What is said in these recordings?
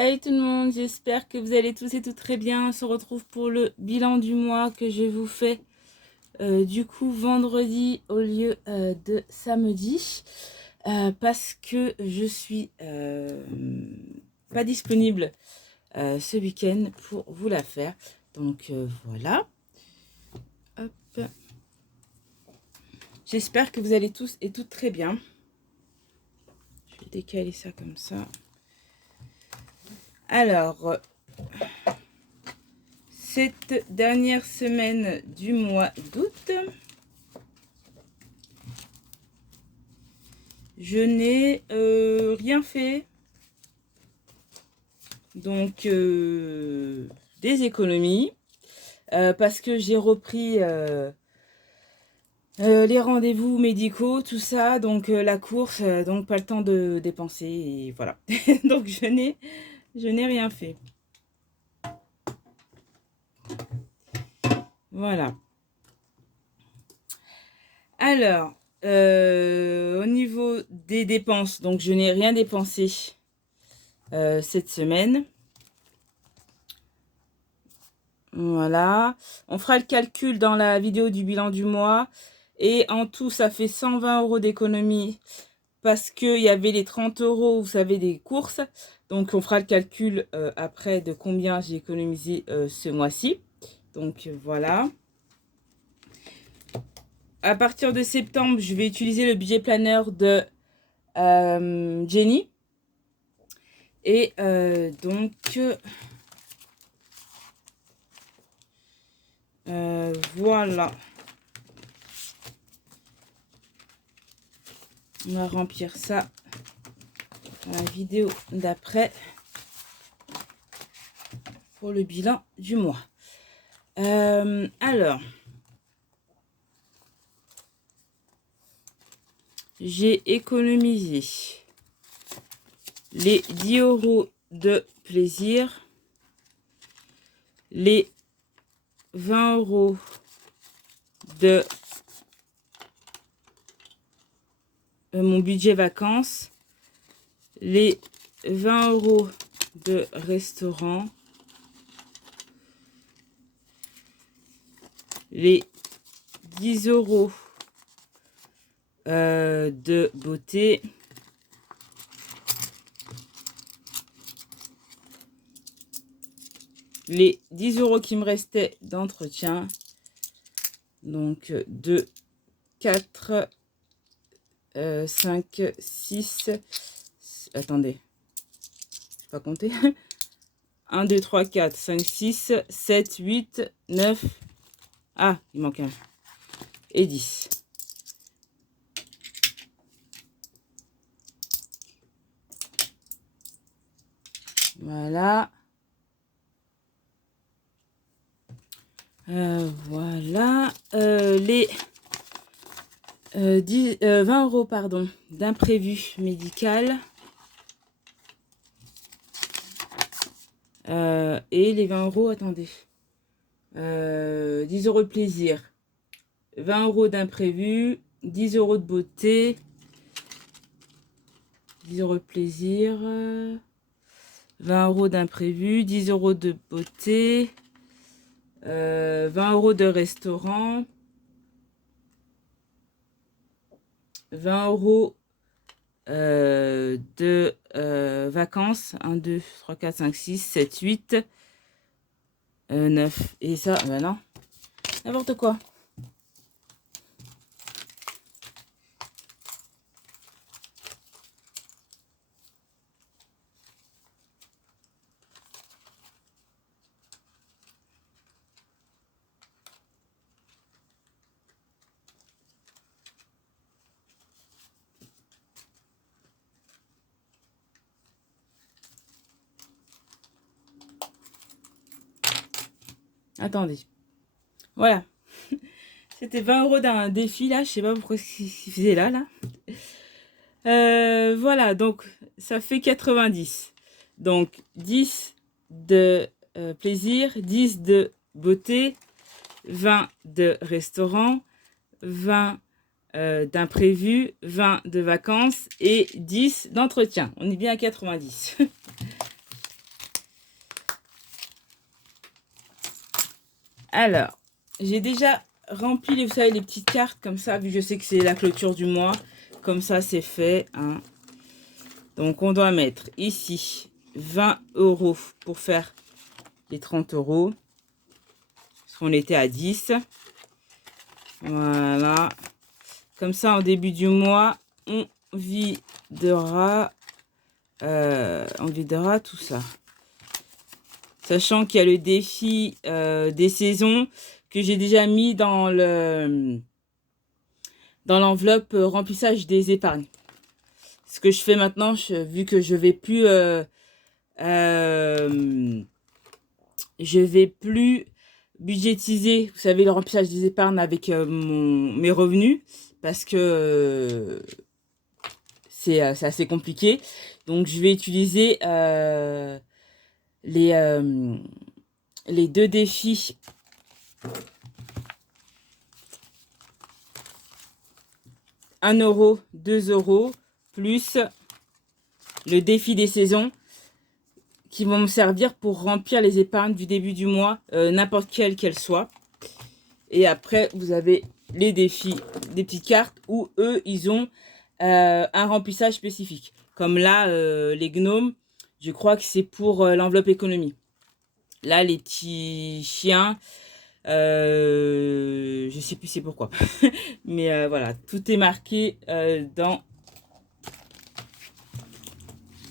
Hey tout le monde, j'espère que vous allez tous et toutes très bien. On se retrouve pour le bilan du mois que je vous fais du coup vendredi au lieu de samedi parce que je suis pas disponible ce week-end pour vous la faire. Donc voilà. Hop. J'espère que vous allez tous et toutes très bien. Je vais décaler ça comme ça. Alors, cette dernière semaine du mois d'août, je n'ai rien fait. Donc, des économies. Parce que j'ai repris les rendez-vous médicaux, tout ça. Donc, la course, donc pas le temps de dépenser. Et voilà. Donc, je n'ai rien fait. Voilà. Alors, au niveau des dépenses, donc je n'ai rien dépensé cette semaine. Voilà. On fera le calcul dans la vidéo du bilan du mois. Et en tout, ça fait 120 € d'économie parce qu'il y avait les 30 €, vous savez, des courses. Donc, on fera le calcul après de combien j'ai économisé ce mois-ci. Donc, voilà. À partir de septembre, je vais utiliser le budget planner de Jenny. Et donc, voilà. On va remplir ça dans la vidéo d'après pour le bilan du mois. Alors, j'ai économisé les 10 € de plaisir, les 20 € de mon budget vacances, les 20 € de restaurant, les 10 € de beauté, les 10 € qui me restaient d'entretien, donc 2, 4, 5, 6, attendez, je vais pas compter, 1, 2, 3, 4, 5, 6, 7, 8, 9, ah, il manque un, et 10. Voilà. Voilà. Les 20 € pardon, d'imprévu médical. Et les 20 €, attendez. 10 € de plaisir. 20 € d'imprévu. 10 € de beauté. 10 € de plaisir. 20 € d'imprévu. 10 € de beauté. 20 € de restaurant. 20 € de vacances. 1, 2, 3, 4, 5, 6, 7, 8, 9. Et ça, ben non. N'importe quoi. Attendez. Voilà. C'était 20 € d'un défi, là. Je sais pas pourquoi il faisait là. Voilà, donc ça fait 90. Donc 10 de plaisir, 10 de beauté, 20 de restaurant, 20 d'imprévu, 20 de vacances et 10 d'entretien. On est bien à 90. Alors, j'ai déjà rempli, vous savez, les petites cartes comme ça, vu que je sais que c'est la clôture du mois. Comme ça, c'est fait. Hein. Donc, on doit mettre ici 20 € pour faire les 30 €. Parce qu'on était à 10. Voilà. Comme ça, en début du mois, on videra tout ça. Sachant qu'il y a le défi des saisons que j'ai déjà mis dans l'enveloppe remplissage des épargnes. Ce que je fais maintenant, vu que je vais plus budgétiser, vous savez, le remplissage des épargnes avec mes revenus, parce que c'est assez compliqué. Donc, je vais utiliser les deux défis. €, 2 € plus le défi des saisons qui vont me servir pour remplir les épargnes du début du mois, n'importe qu'elle soit. Et après, vous avez les défis des petites cartes où eux, ils ont un remplissage spécifique. Comme là, les gnomes, je crois que c'est pour l'enveloppe économie. Là, les petits chiens, je sais plus c'est pourquoi. Mais voilà, tout est marqué dans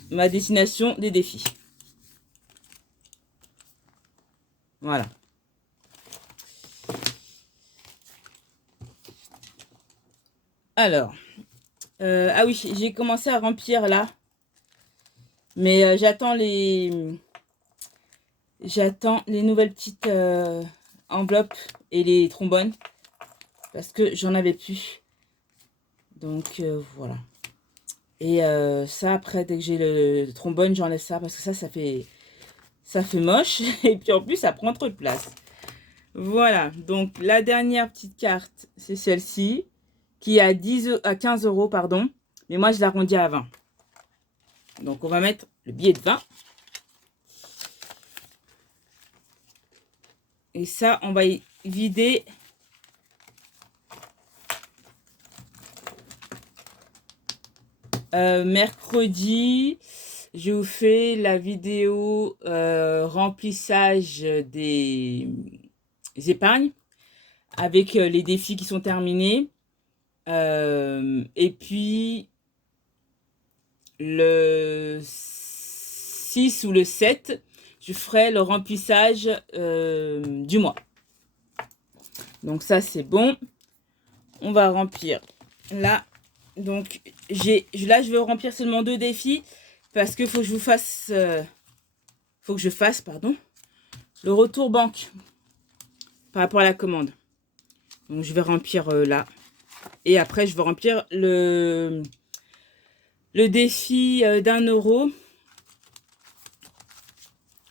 ma destination des défis. Voilà. Alors, ah oui, j'ai commencé à remplir là. Mais j'attends les nouvelles petites enveloppes et les trombones. Parce que j'en avais plus. Donc voilà. Et ça, après, dès que j'ai le trombone, j'enlève ça. Parce que ça fait moche. Et puis en plus, ça prend trop de place. Voilà. Donc la dernière petite carte, c'est celle-ci. Qui est à 15 €, pardon. Mais moi, je l'arrondis à 20. Donc, on va mettre le billet de 20. Et ça, on va y vider. Mercredi, je vous fais la vidéo remplissage des épargnes avec les défis qui sont terminés. Et puis, le 6 ou le 7, je ferai le remplissage du mois. Donc ça, c'est bon. On va remplir là. Donc, là, je vais remplir seulement 2 défis parce qu'il faut que je vous fasse... pardon, le retour banque par rapport à la commande. Donc, je vais remplir là. Et après, je vais remplir le défi d'1 €.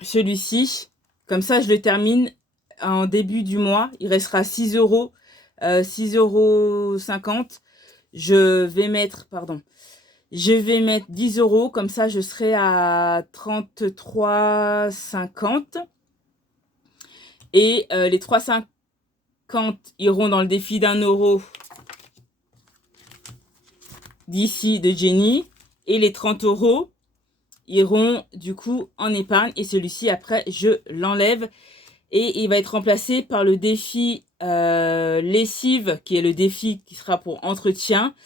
Celui-ci. Comme ça, je le termine en début du mois. Il restera 6 €, 6,50 €. Je vais mettre 10 €. Comme ça, je serai à 33,50 €. Et les 3,50 € iront dans le défi d'1 € d'ici de Jenny. Et les 30 € iront du coup en épargne. Et celui-ci, après, je l'enlève. Et il va être remplacé par le défi lessive, qui est le défi qui sera pour entretien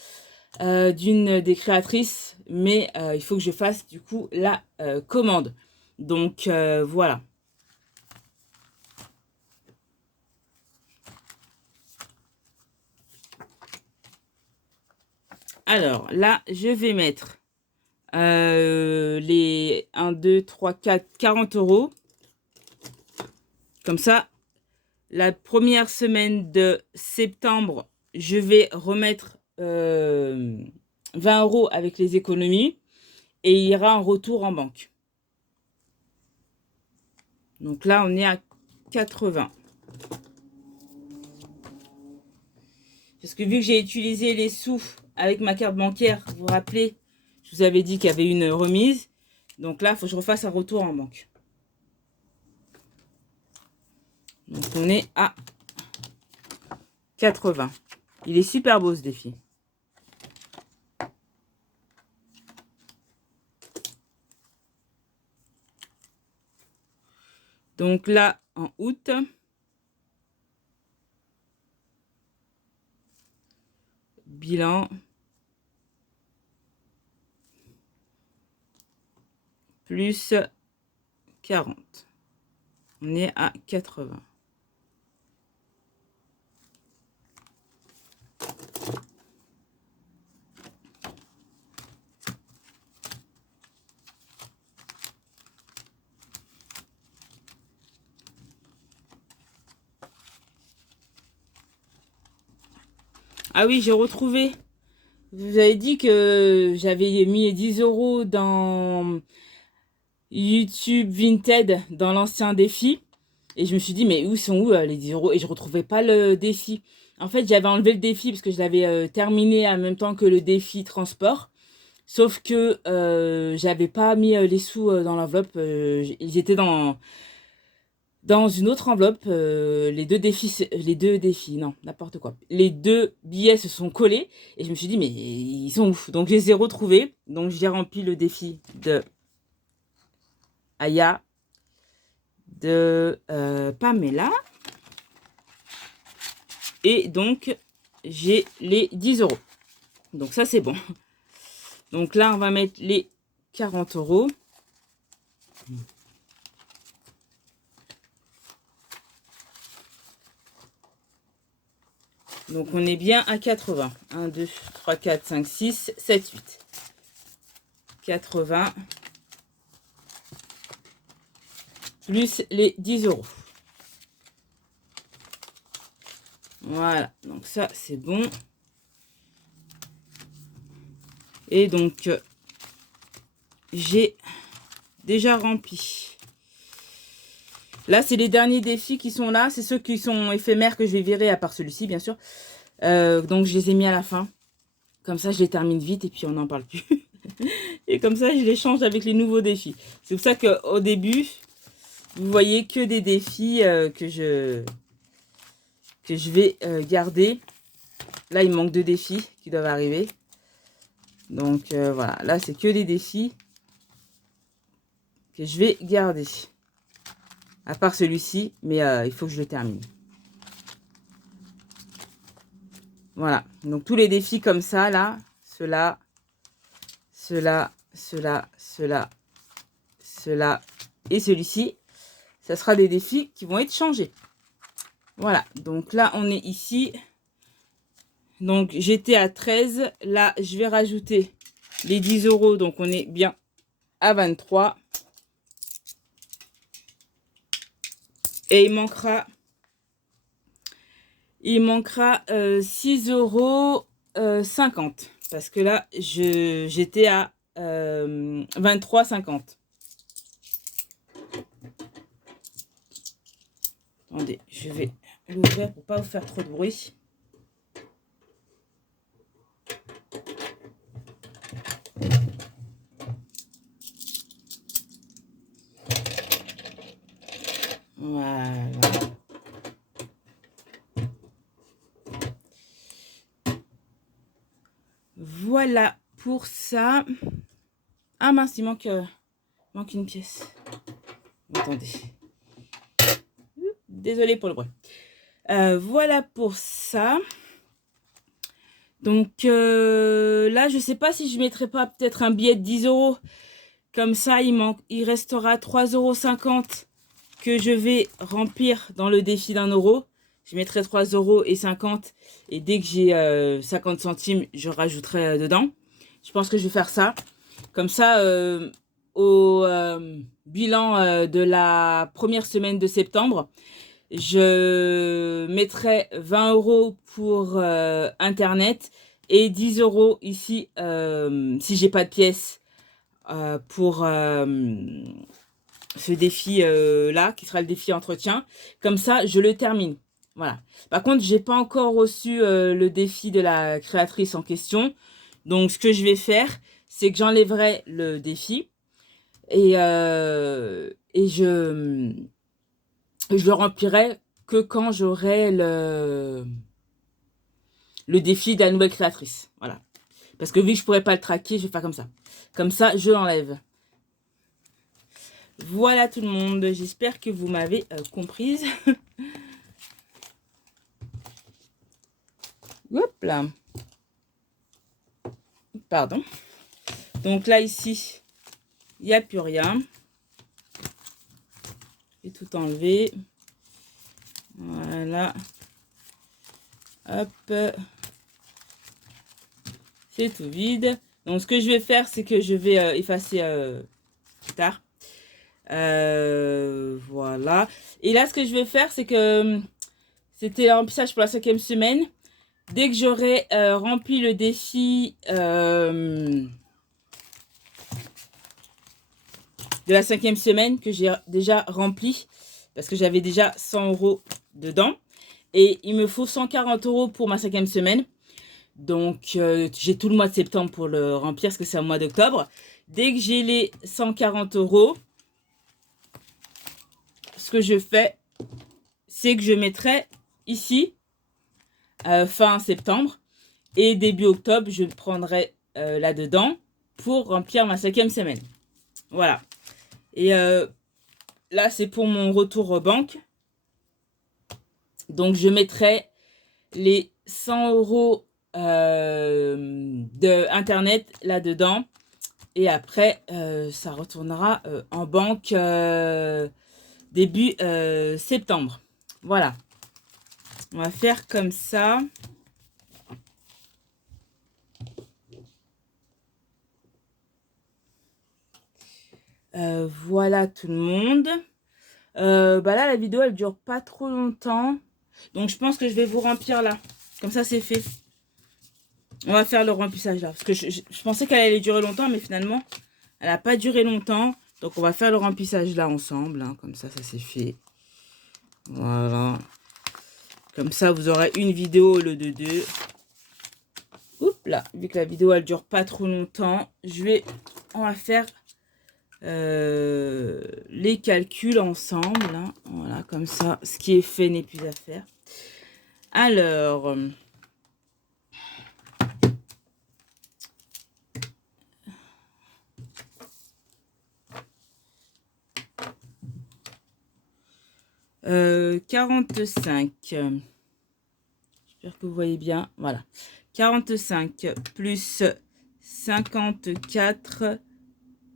d'une des créatrices. Mais il faut que je fasse du coup la commande. Donc voilà. Alors là, je vais mettre les 1, 2, 3, 4, 40 €. Comme ça, la première semaine de septembre, je vais remettre 20 € avec les économies et il y aura un retour en banque. Donc là, on est à 80. Parce que vu que j'ai utilisé les sous avec ma carte bancaire, vous vous rappelez, je vous avais dit qu'il y avait une remise. Donc là, il faut que je refasse un retour en banque. Donc, on est à 80. Il est super beau, ce défi. Donc là, en août, bilan, plus 40. On est à 80. Ah oui, j'ai retrouvé. Vous avez dit que j'avais mis 10 € dans YouTube Vinted, dans l'ancien défi. Et je me suis dit, mais où sont les 10 €? Et je retrouvais pas le défi. En fait, j'avais enlevé le défi parce que je l'avais terminé en même temps que le défi transport. Sauf que j'avais pas mis les sous dans l'enveloppe. Ils étaient dans une autre enveloppe. Les deux défis, non, n'importe quoi. Les deux billets se sont collés. Et je me suis dit, mais ils sont ouf. Donc, je les ai retrouvés. Donc, j'ai rempli le défi de Aya, de Pamela. Et donc, j'ai les 10 €. Donc, ça, c'est bon. Donc là, on va mettre les 40 €. Donc, on est bien à 80. 1, 2, 3, 4, 5, 6, 7, 8. 80. Plus les 10 €. Voilà. Donc, ça, c'est bon. Et donc, j'ai déjà rempli. Là, c'est les derniers défis qui sont là. C'est ceux qui sont éphémères que je vais virer, à part celui-ci, bien sûr. Donc, je les ai mis à la fin. Comme ça, je les termine vite et puis on n'en parle plus. Et comme ça, je les change avec les nouveaux défis. C'est pour ça qu'au début, vous voyez que des défis que je vais garder. Là, il manque 2 défis qui doivent arriver. Donc, voilà. Là, c'est que des défis que je vais garder. À part celui-ci, mais il faut que je le termine. Voilà. Donc, tous les défis comme ça, là, ceux-là, ceux-là, ceux-là, ceux-là, ceux-là et celui-ci, ça sera des défis qui vont être changés. Voilà. Donc, là, on est ici. Donc, j'étais à 13. Là, je vais rajouter les 10 €. Donc, on est bien à 23. Et il manquera 6,50 € parce que là, j'étais à 23,50. Attendez, je vais l'ouvrir pour pas vous faire trop de bruit. Voilà. Voilà pour ça. Ah mince, il manque une pièce. Attendez. Désolée pour le bruit. Voilà pour ça. Donc là, je sais pas si je mettrai pas peut-être un billet de 10 €. Comme ça, il restera 3,50 € que je vais remplir dans le défi d'1 €. Je mettrai 3,50 € et dès que j'ai 50 centimes, je rajouterai dedans. Je pense que je vais faire ça. Comme ça, au bilan de la première semaine de septembre, je mettrai 20 € pour Internet et 10 € ici si j'ai pas de pièces pour ce défi là qui sera le défi entretien. Comme ça, je le termine. Voilà. Par contre, j'ai pas encore reçu le défi de la créatrice en question. Donc, ce que je vais faire, c'est que j'enlèverai le défi et je le remplirai que quand j'aurai le défi de la nouvelle créatrice. Voilà. Parce que vu que je pourrais pas le traquer, je vais faire comme ça. Comme ça, je l'enlève. Voilà tout le monde. J'espère que vous m'avez comprise. Hop là. Pardon. Donc là, ici, il n'y a plus rien. J'ai tout enlevé. Voilà. Hop. C'est tout vide. Donc, ce que je vais faire, c'est que je vais effacer plus tard. Voilà. Et là, ce que je vais faire, c'est que c'était le remplissage pour la 5e semaine. Dès que j'aurai rempli le défi de la 5e semaine, que j'ai déjà rempli, parce que j'avais déjà 100 € dedans. Et il me faut 140 € pour ma 5e semaine. Donc, j'ai tout le mois de septembre pour le remplir, parce que c'est au mois d'octobre. Dès que j'ai les 140 €, ce que je fais, c'est que je mettrai ici, fin septembre, et début octobre, je prendrai là-dedans pour remplir ma 5e semaine. Voilà. Et là, c'est pour mon retour banque. Donc, je mettrai les 100 € de Internet là-dedans. Et après, ça retournera en banque début septembre. Voilà. On va faire comme ça. Voilà tout le monde. Bah là, la vidéo, elle dure pas trop longtemps. Donc, je pense que je vais vous remplir là. Comme ça, c'est fait. On va faire le remplissage là. Parce que je pensais qu'elle allait durer longtemps, mais finalement, elle n'a pas duré longtemps. Donc, on va faire le remplissage là ensemble. Hein. Comme ça c'est fait. Voilà. Comme ça, vous aurez une vidéo au lieu de 2. Oups là. Vu que la vidéo, elle dure pas trop longtemps, on va faire les calculs ensemble. Hein. Voilà, comme ça, ce qui est fait n'est plus à faire. Alors... Euh, 45. J'espère que vous voyez bien. Voilà. 45 plus 54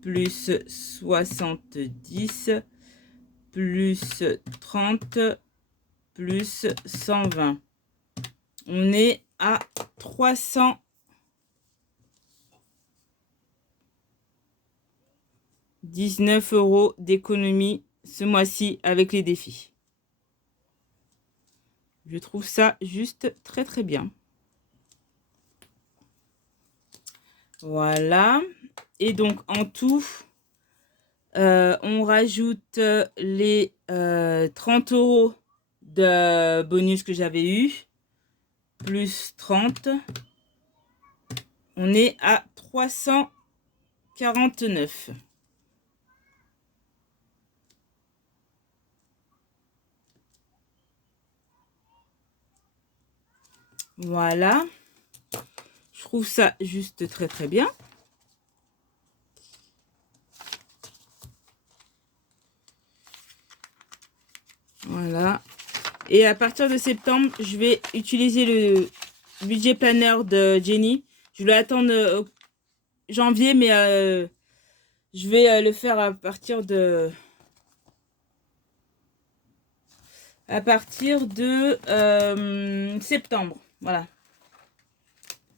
plus 70 plus 30 plus 120. On est à 319 € d'économie ce mois-ci avec les défis. Je trouve ça juste très très bien. Voilà. Et donc en tout, on rajoute les 30 € de bonus que j'avais eu. Plus 30. On est à 349. Voilà. Je trouve ça juste très très bien. Voilà. Et à partir de septembre, je vais utiliser le budget planner de Jenny. Je vais attendre janvier, mais je vais le faire à partir de septembre. Voilà.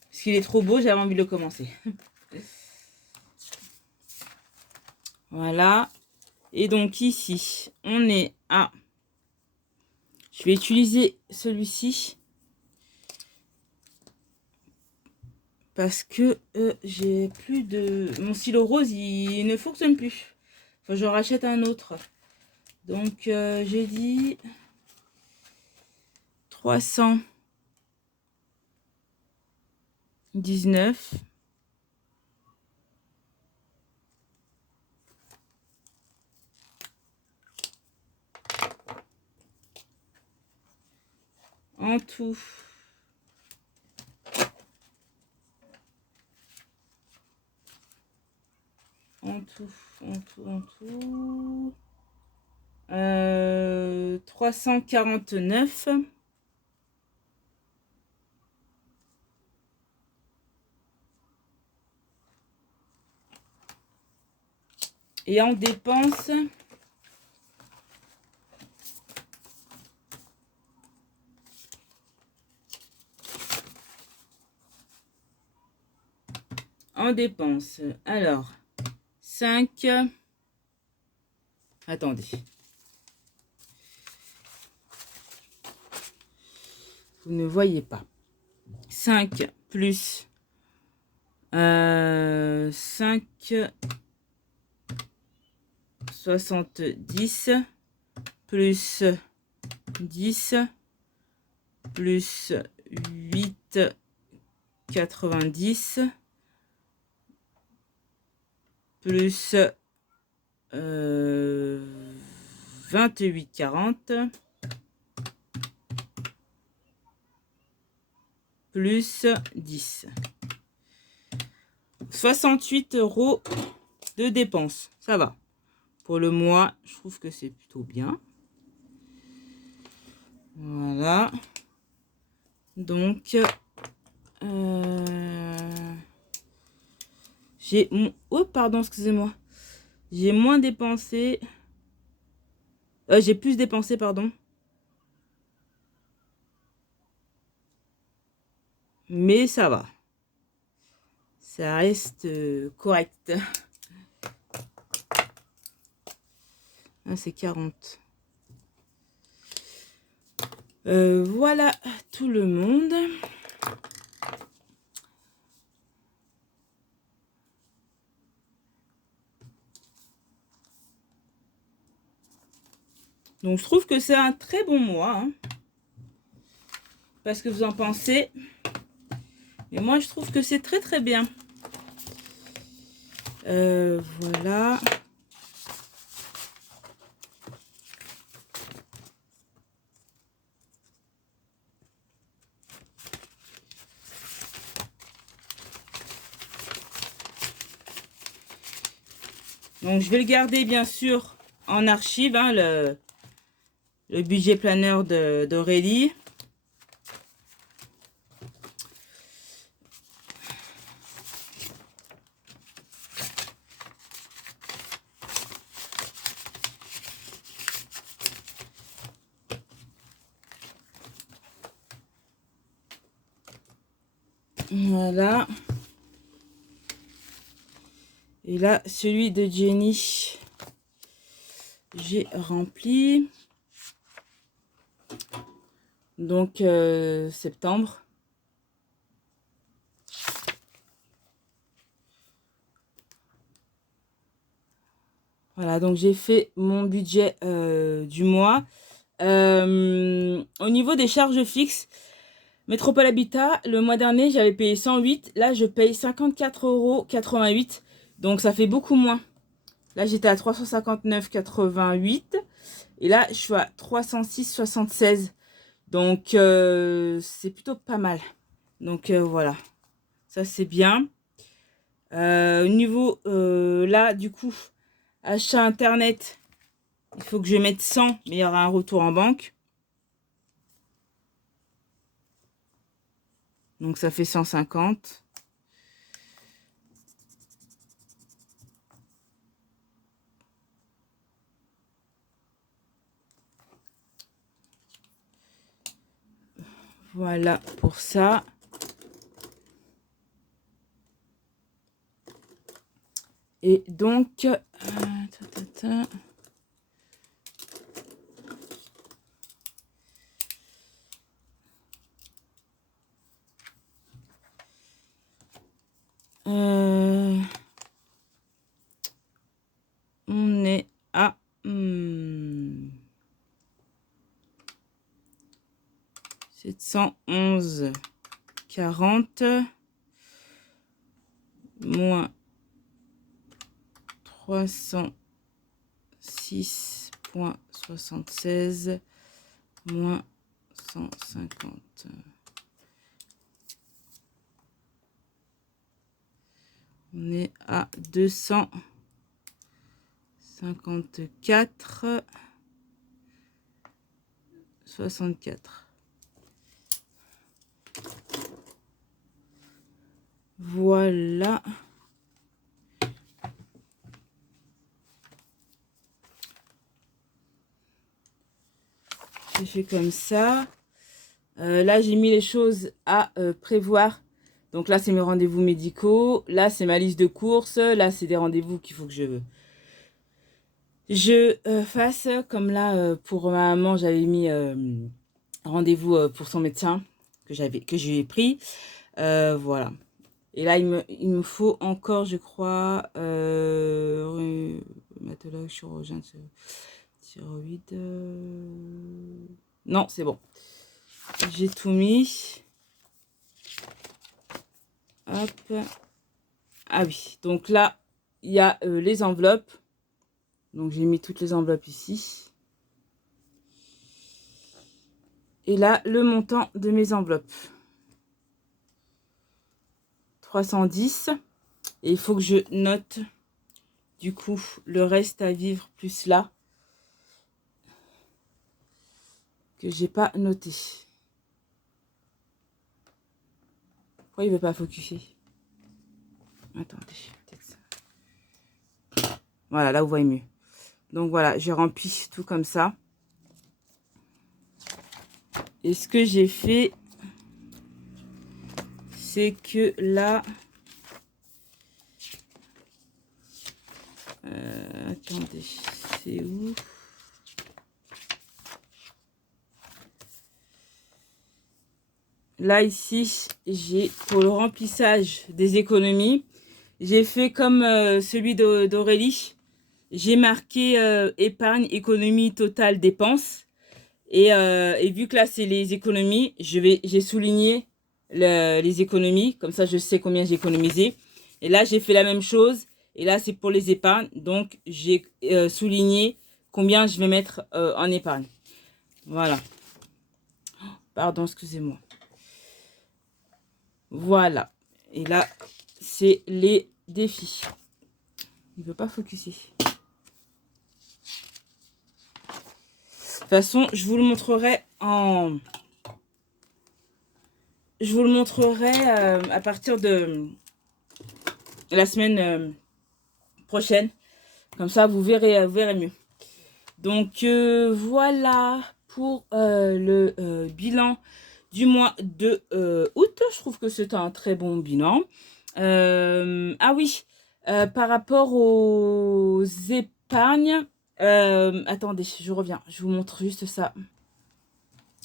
Parce qu'il est trop beau, j'avais envie de le commencer. Voilà. Et donc ici, on est à... Je vais utiliser celui-ci. Parce que j'ai plus de... Mon stylo rose, il ne fonctionne plus. Faut que je rachète un autre. Donc, j'ai dit 319. En tout. En tout. 349. Et en dépenses, alors, 5, attendez. Vous ne voyez pas. 5 plus 5, 70 plus 10 plus 8, 90 plus 28, 40 plus 10. 68 € de dépenses. Ça va. Pour le mois, je trouve que c'est plutôt bien. Voilà. Donc, j'ai... Oh, pardon, excusez-moi. J'ai moins dépensé. J'ai plus dépensé, pardon. Mais ça va. Ça reste correct. Ah, c'est 40. Voilà tout le monde. Donc, je trouve que c'est un très bon mois. Hein. Parce que vous en pensez. Et moi, je trouve que c'est très, très bien. Voilà. Donc, je vais le garder, bien sûr, en archive, hein, le budget planeur d'Aurélie. Voilà. Et là, celui de Jenny, j'ai rempli. Donc, septembre. Voilà, donc j'ai fait mon budget du mois. Au niveau des charges fixes, Métropole Habitat, le mois dernier, j'avais payé 108. Là, je paye 54,88 €. Donc, ça fait beaucoup moins. Là, j'étais à 359,88. Et là, je suis à 306,76. Donc, c'est plutôt pas mal. Donc, voilà. Ça, c'est bien. Au niveau, là, du coup, achat Internet, il faut que je mette 100, mais il y aura un retour en banque. Donc, ça fait 150. Voilà pour ça. Et donc, on est à 711,40 moins 306,76 moins 150. On est à 254. 64. Voilà. J'ai fait comme ça. Là, j'ai mis les choses à prévoir. Donc là, c'est mes rendez-vous médicaux. Là, c'est ma liste de courses. Là, c'est des rendez-vous qu'il faut que je fasse. Comme là, pour ma maman, j'avais mis rendez-vous pour son médecin que j'ai pris. Voilà. Et là, il me faut encore, je crois, rhumatologue, chirurgien, thyroïde. Non, c'est bon. J'ai tout mis. Hop. Ah oui, donc là, il y a les enveloppes. Donc, j'ai mis toutes les enveloppes ici. Et là, le montant de mes enveloppes. 310. Et il faut que je note, du coup, le reste à vivre plus là. Que j'ai pas noté. Pourquoi il veut pas focuser? Attendez, peut-être ça. Voilà, là vous voyez mieux. Donc voilà, j'ai rempli tout comme ça. Et ce que j'ai fait, c'est que là... attendez, c'est où? Là, ici, j'ai pour le remplissage des économies, j'ai fait comme celui d'Aurélie. J'ai marqué épargne, économie totale, dépenses. Et vu que là, c'est les économies, j'ai souligné les économies. Comme ça, je sais combien j'ai économisé. Et là, j'ai fait la même chose. Et là, c'est pour les épargnes. Donc, j'ai souligné combien je vais mettre en épargne. Voilà. Pardon, excusez-moi. Voilà. Et là, c'est les défis. Il ne veut pas focuser. De toute façon, je vous le montrerai à partir de la semaine prochaine. Comme ça, vous verrez mieux. Donc, voilà pour le bilan du mois de août. Je trouve que c'est un très bon bilan. Ah oui, par rapport aux épargnes, attendez, je reviens, je vous montre juste ça.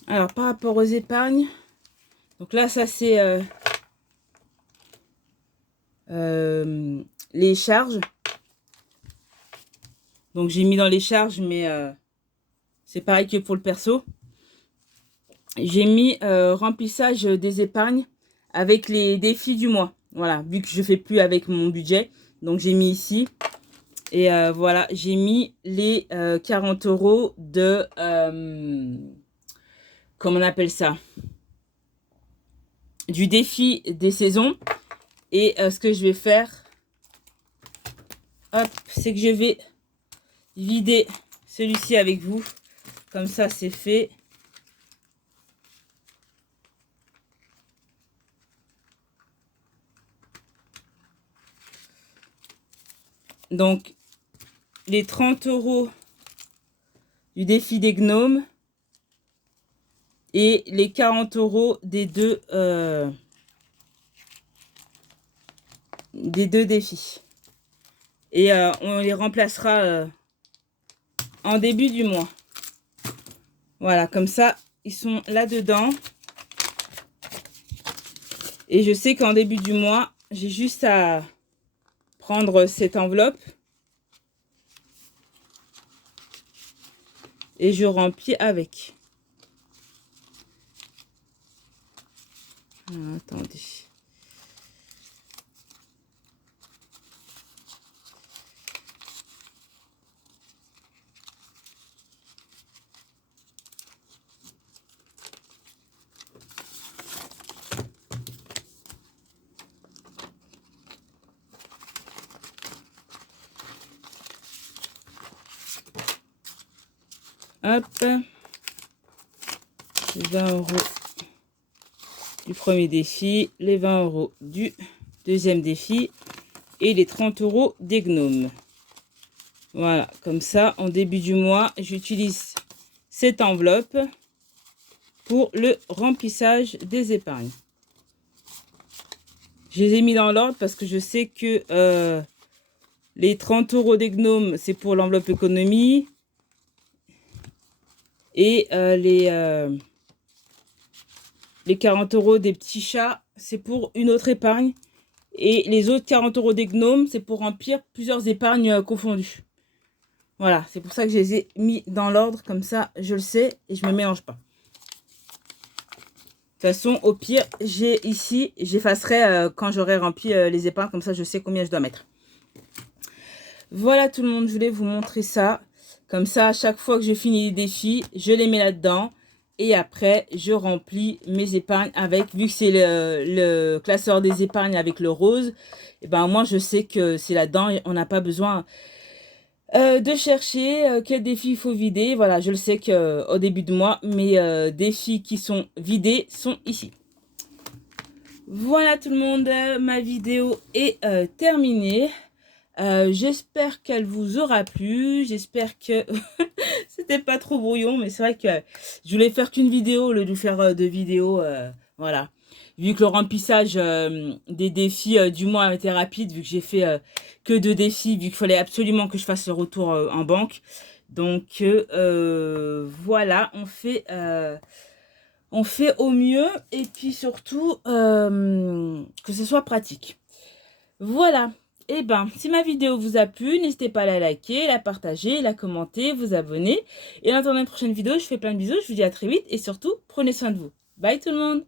Alors, par rapport aux épargnes, donc là, ça c'est les charges. Donc, j'ai mis dans les charges, mais c'est pareil que pour le perso. J'ai mis remplissage des épargnes avec les défis du mois. Voilà, vu que je fais plus avec mon budget. Donc, j'ai mis ici. Et voilà, j'ai mis les 40 € de... comment on appelle ça? Du défi des saisons. Et ce que je vais faire, hop, c'est que je vais vider celui-ci avec vous. Comme ça, c'est fait. Donc, les 30 € du défi des gnomes et les 40 € des deux défis. Et on les remplacera en début du mois. Voilà, comme ça, ils sont là-dedans. Et je sais qu'en début du mois, j'ai juste à prendre cette enveloppe. Et je remplis avec. Alors, attendez. Hop. 20 € du premier défi, les 20 € du deuxième défi et les 30 € des gnomes. Voilà, comme ça, en début du mois, j'utilise cette enveloppe pour le remplissage des épargnes. Je les ai mis dans l'ordre parce que je sais que les 30 € des gnomes, c'est pour l'enveloppe économie. Et les 40 € des petits chats, c'est pour une autre épargne. Et les autres 40 € des gnomes, c'est pour remplir plusieurs épargnes confondues. Voilà, c'est pour ça que je les ai mis dans l'ordre. Comme ça, je le sais et je ne me mélange pas. De toute façon, au pire, j'ai ici, j'effacerai quand j'aurai rempli les épargnes. Comme ça, je sais combien je dois mettre. Voilà tout le monde, je voulais vous montrer ça. Comme ça, à chaque fois que je finis les défis, je les mets là-dedans. Et après, je remplis mes épargnes avec, vu que c'est le classeur des épargnes avec le rose, et ben moi je sais que c'est là-dedans et on n'a pas besoin de chercher quel défi il faut vider. Voilà, je le sais qu'au début de mois, mes défis qui sont vidés sont ici. Voilà tout le monde, ma vidéo est terminée. J'espère qu'elle vous aura plu. J'espère que c'était pas trop brouillon, mais c'est vrai que je voulais faire qu'une vidéo au lieu de faire deux vidéos. Voilà. Vu que le remplissage des défis du mois a été rapide, vu que j'ai fait que 2 défis, vu qu'il fallait absolument que je fasse le retour en banque. Donc voilà, on fait au mieux et puis surtout que ce soit pratique. Voilà. Et ben, si ma vidéo vous a plu, n'hésitez pas à la liker, la partager, la commenter, vous abonner. Et en attendant une prochaine vidéo, je fais plein de bisous, je vous dis à très vite et surtout, prenez soin de vous. Bye tout le monde!